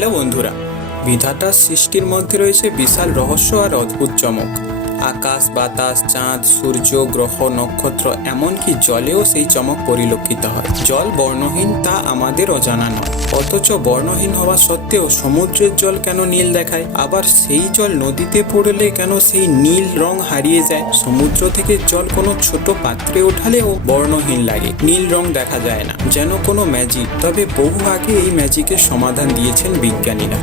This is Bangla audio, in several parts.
হ্যালো বন্ধুরা বিধাতার সৃষ্টির মধ্যে রয়েছে বিশাল রহস্য আর অদ্ভুত চমক। আকাশ, বাতাস, চাঁদ, সূর্য, গ্রহ, নক্ষত্র, এমনকি জলেও সেই চমক পরিলক্ষিত হয়। জল বর্ণহীন তা আমাদের অজানা নয়। অথচ বর্ণহীন হওয়া সত্ত্বেও সমুদ্রের জল কেন নীল দেখায়? আবার সেই জল নদীতে পড়লে কেন সেই নীল রং হারিয়ে যায়? সমুদ্র থেকে জল কোনো ছোট পাত্রে ওঠালেও বর্ণহীন লাগে। নীল রং দেখা যায় না, যেন কোনো ম্যাজিক তবে বহু আগে এই ম্যাজিকের সমাধান দিয়েছেন বিজ্ঞানীরা।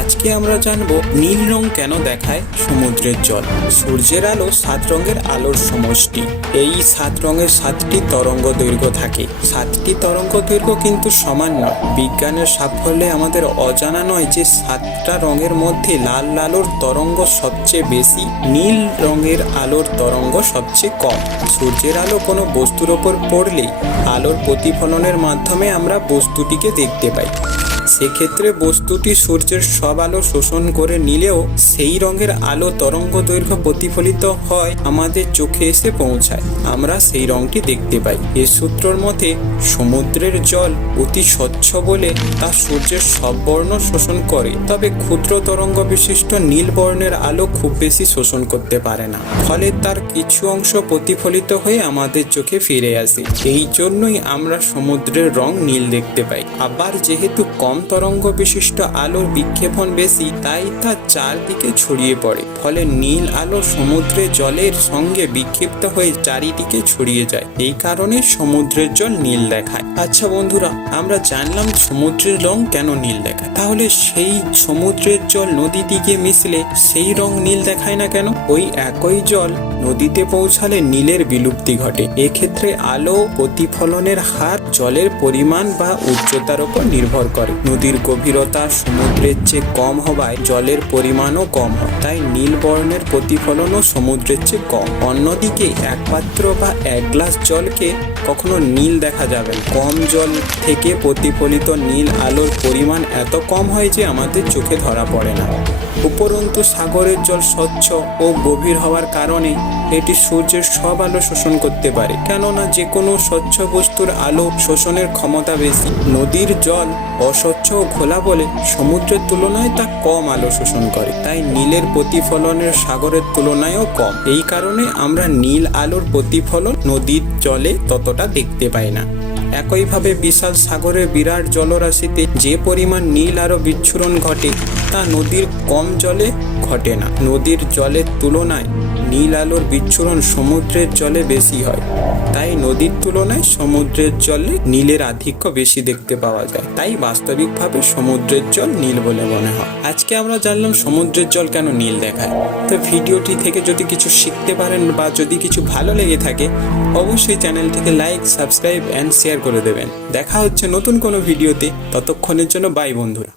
আজকে আমরা জানব নীল রং কেন দেখায় সমুদ্রের জল। সূর্যের আলো সাত রঙের আলোর সমষ্টি। এই সাত রঙের সাতটি তরঙ্গ দৈর্ঘ্য থাকে। সাতটি তরঙ্গ দৈর্ঘ্য কিন্তু সমান নয়। বিজ্ঞানের সাফল্যে আমাদের অজানা নয় যে সাতটা রঙের মধ্যে লাল আলোর তরঙ্গ সবচেয়ে বেশি, নীল রঙের আলোর তরঙ্গ সবচেয়ে কম। সূর্যের আলো কোনো বস্তুর ওপর পড়লে আলোর প্রতিফলনের মাধ্যমে আমরা বস্তুটিকে দেখতে পাই। সেক্ষেত্রে বস্তুটি সূর্যের সব আলো শোষণ করে নিলেও সেই রঙের আলো তরঙ্গ দৈর্ঘ্য প্রতিফলিত হয় আমাদের চোখে এসে পৌঁছায়। আমরা সেই রঙটি দেখতে পাই। এ সূত্রর মতে, সমুদ্রের জল অতি স্বচ্ছ বলে তা সূর্যের সব বর্ণ শোষণ করে। তবে ক্ষুদ্র তরঙ্গ বিশিষ্ট নীল বর্ণের আলো খুব বেশি শোষণ করতে পারে না। ফলে তার কিছু অংশ প্রতিফলিত হয়ে আমাদের চোখে ফিরে আসে। এই জন্যই আমরা সমুদ্রের রং নীল দেখতে পাই। আবার যেহেতু কম তরঙ্গ বিশিষ্ট আলোর বিক্ষেপণ বেশি, তাই তা চারদিকে ছড়িয়ে পড়ে। ফলে নীল আলো সমুদ্রে জলের সঙ্গে বিক্ষিপ্ত হয়ে চারিদিকে ছড়িয়ে যায়। এই কারণে সমুদ্রের জল নীল দেখায়। আচ্ছা বন্ধুরা, আমরা জানলাম সমুদ্রের রং কেন নীল দেখায়। তাহলে সেই সমুদ্রের জল নদীতে গিয়ে মিশলে সেই রং নীল দেখায় না কেন? ওই একই জল নদীতে পৌঁছালে নীলের বিলুপ্তি ঘটে। এক্ষেত্রে আলো, প্রতিফলনের হার, জলের পরিমাণ বা উচ্চতার উপর নির্ভর করে। নদীর গভীরতা সমুদ্রের চেয়ে কম হওয়ায় জলের পরিমাণও কম হয়। তাই নীল বর্ণের প্রতিফলনও সমুদ্রের চেয়ে কম। অন্যদিকে এক পাত্র বা এক গ্লাস জলকে কখনো নীল দেখা যাবে কম জল থেকে প্রতিফলিত নীল আলোর পরিমাণ এত কম হয় যে আমাদের চোখে ধরা পড়ে না। উপরন্তু সাগরের জল স্বচ্ছ ও গভীর হওয়ার কারণে এটি সূর্যের সব আলো শোষণ করতে পারে। কেননা যে কোনো স্বচ্ছ বস্তুর আলো শোষণের ক্ষমতা বেশি। নদীর জল অস্বচ্ছ ও ঘোলা বলে সমুদ্রের তুলনায় তা কম আলো শোষণ করে। তাই নীলের প্রতিফলনের সাগরের তুলনায়ও কম। এই কারণে আমরা নীল আলোর প্রতিফলন নদীর জলে ততটা দেখতে পাই না। একইভাবে বিশাল সাগরের বিরাট জলরাশিতে যে পরিমাণ নীল আরও বিচ্ছুরণ ঘটে, তা নদীর কম জলে ঘটে না। নদীর জলের তুলনায় নীল আলোর বিচ্ছুরণ সমুদ্রের জলে বেশি হয়। তাই নদীর তুলনায় সমুদ্রের জলে নীলের আধিক্য বেশি দেখতে পাওয়া যায়। তাই বাস্তবিকভাবে সমুদ্রের জল নীল বলে মনে হয়। আজকে আমরা জানলাম সমুদ্রের জল কেন নীল দেখায়। তো ভিডিওটি থেকে যদি কিছু শিখতে পারেন বা যদি কিছু ভালো লেগে থাকে, অবশ্যই চ্যানেলটিকে লাইক, সাবস্ক্রাইব অ্যান্ড শেয়ার করে দেবেন। দেখা হচ্ছে নতুন কোনো ভিডিওতে। ততক্ষণের জন্য বাই বন্ধুরা।